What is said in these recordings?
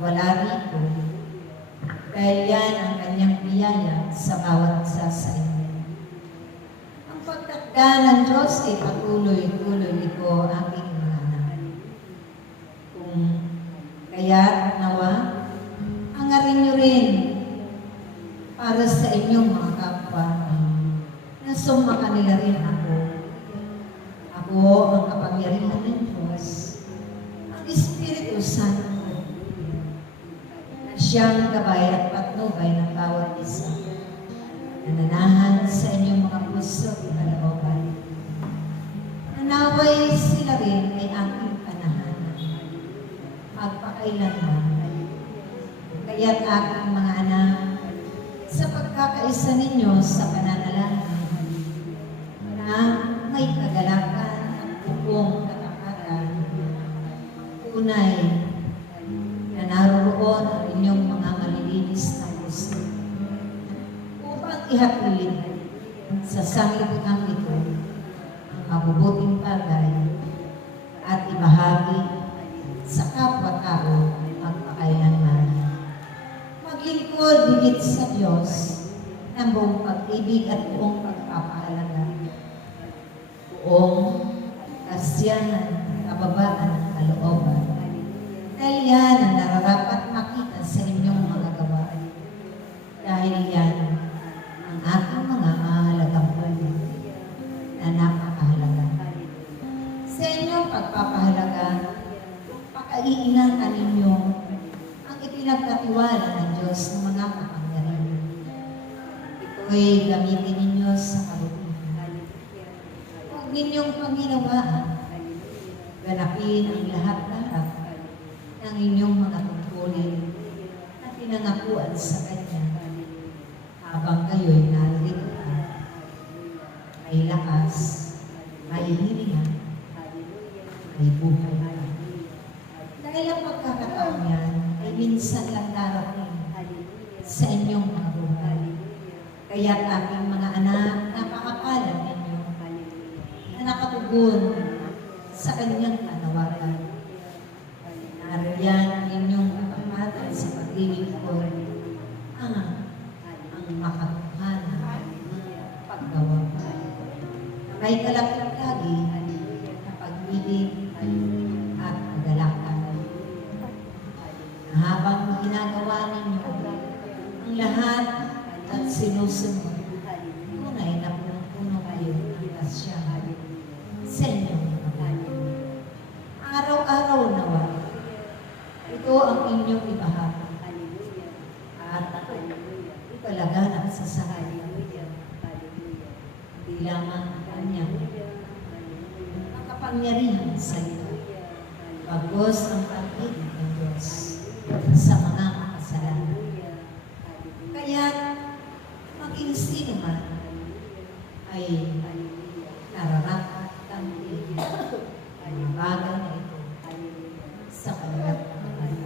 wala rito. Dahil yan ang kanyang biyaya sa bawat isa sa inyo. Ang pagtakda ng Diyos ay patuloy-tuloy ito aking mga anak. Kung kaya nawa, hangarin nyo rin para sa inyong mga kapwa na sumaka nila rin ako. Ako ang kapangyarihan ng Diyos, ang Espiritu Santo, na siyang gabay at patnubay ng bawat isa, nananahan sa inyong mga puso at kalooban. Nanaway sila rin ay aking panahanan, magpakailanman. Kaya't aking mga anak, sa pagkakaisa ninyo sa pananalangin, na may kagalakan at bukong katapatan, tunay na naroon ang inyong mga malilinis na puso upang ihatid sa sanglibutan ito ang mabubuting bagay at ibahagi sa kapwa-tao magpakailanman. Maglingkod higit sa Diyos ng buong pag-ibig at buong pagpapahalaga, buong kasyanan, kababaan at kalooban. Dahil yan ang nararapat makita sa inyong mga gawain. Dahil yan ang aking mga mahalagang pagod na napakahalaga. Sa inyong pagpapahalaga, pakaiingatan ninyo ang ipinagkatiwala ng Diyos ng mga kapangyarihan. Ito'y gamitin ninyo sa kabutihan. Huwag ninyong panghinawaan, ganapin ang lahat-lahat ng inyong mga tungkulin na pinangakuan sa Kanya habang kayo'y narito may lakas, may hininga, may buhay. Dahil ang pagkakataon yan ay minsan lang darating sa inyong mga buhay. Kaya't aking mga anak, napakapalad ninyo na nakatugon sa Kanyang panawagan. Nariyan ang inyong kapamatan sa paglilingkod ang makatotohanan paggawa. May kalapit lagi na pag-ibig at kagalakan. Habang ginagawa ninyo ang lahat at sinusunod, tunay na punong-puno kayo ng kasya sa inyong mga buhay. Araw-araw nawa, ito ang inyong ibahagi. At ipalaganap sa sahali. Hindi lamang ang Kanya ang kapangyarihan sa ito. Bagos ang pag-ibig ng Diyos sa mga makasalanan. Kaya maging sino man ay nararapat ang ang bagay na ito sa kanilang pagkakas.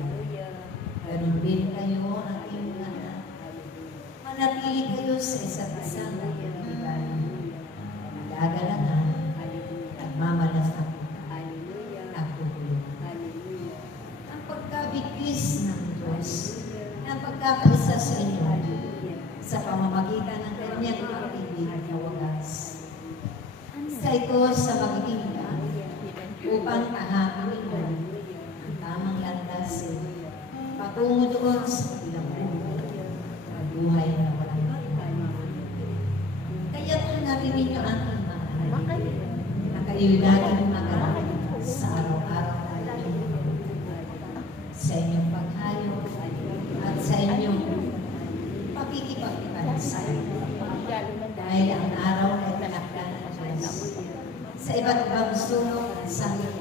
Ganun din kayo ang inyong anak. Manatili kayo sa isa't isang nagkakibay. Nagagalangan, nagmamalasakit, nagtutulungan. Ang pagkabigkis ng Diyos, ang pagkakaisa sa inyo sa pamamagitan ng Kanyang pag-ibig na wagas. Sa ito sa magiging upang tahakin ninyo ang tamang landas patungo doon sa ilang buhay na walang hanggan. Kaya't hanapin ninyo ang mahal na kayo laging mag-aral sa araw-araw na inyong sa inyong paghayo at sa inyong pakikipagkipagsa. Dahil ang araw ay tinakda ng Diyos sa iba't ibang sulok ng sangit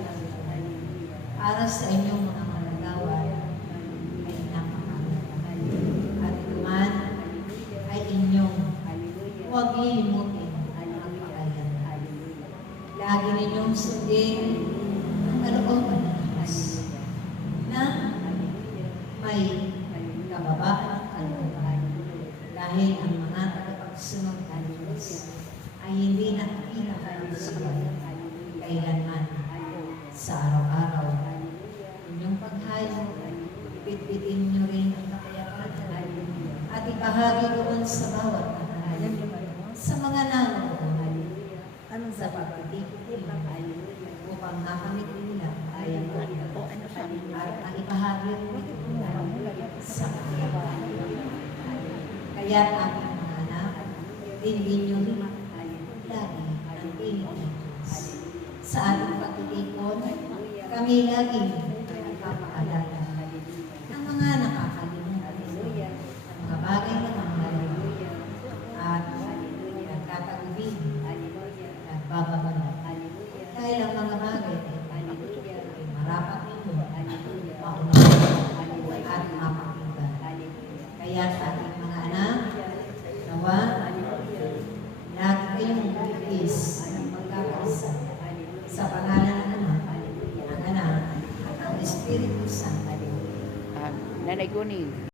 para sa inyong mga managawa ay napakahalaga. At ito man ay inyong huwag lilimutin ang pagpapagalan. Lagi ninyong sundin ang kalooban ng Diyos na may kababaan at kalooban. Dahil ang mga tagapagsunod ng Diyos ay hindi nakikita sila kailanman sa araw-araw. Inyong paghayo, bitbit bigyan niyo rin ang kapayapaan at ibahagi doon sa bawat tahanan. Sa mga naroon, sa pagtitikip upang makamit nila ay ang at ang ibahagi rin sa kapayapaan. Kaya aking mga anak, dinggin niyo rin lagi ang tinig ng Diyos. Sa ating pagtitipon, kami laging nagpapaalala ng mga nakakalimutan, ng mga bagay na mahalaga at nagkatagubin, nagbababalat. Dahil ang mga bagay ay marapat nito, maunawain at mapakinggan. Kaya sa ating mga anak, nawa, lagi kayong bigis ng pagkakaisa sa pangalan ng Ama, ng Anak, at ng Espiritu Santo. Nanay Kuning.